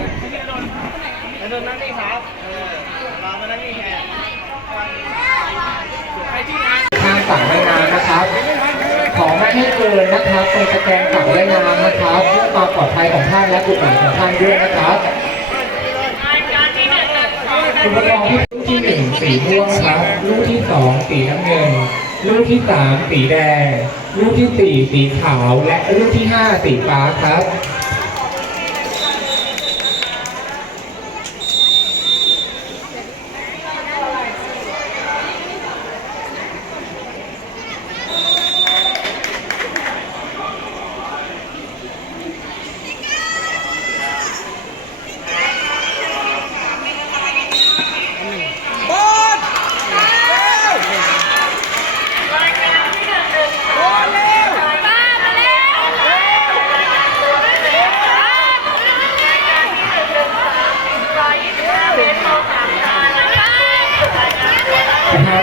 นนท์นั่งนี่ครับเออเรามานั่งนี่แทนใครที่งานทางฝั่งว่ายน้ำนะครับ ขอไม่ให้เกินนะครับตรงตะแกรงฝั่งว่น้ำนะครับเพื่อความปลอดภัยของท่านและบุตรหลานของท่านด้วยนะครับอุปกรณ์ที่ลูกที่หนึ่งสีม่วงครับ ลูกที่สองสีน้ำเงิน ลูกที่สามสีแดง ลูกที่สี่สีขาว และลูกที่ห้าสีฟ้าครับ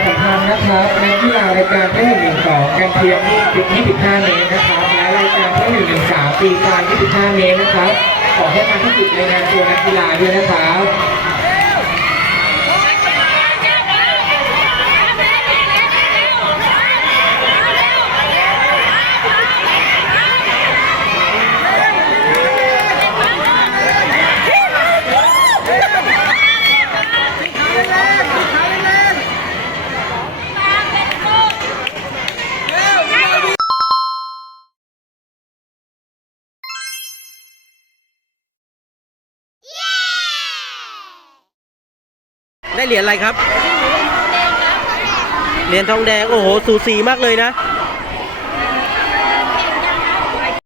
ประธานสำคัญนะครับในกีฬารายการที่112กันเทียม25 เมตรนะครับและรายการที่113ปีกลาง25 เมตรนะครับ ขอให้มาที่จุดรายงานตัวนักกีฬาด้วยนะครับ ได้เหรียญอะไรครับ เหรียญทองแดง โอ้โห สูสีมากเลยนะ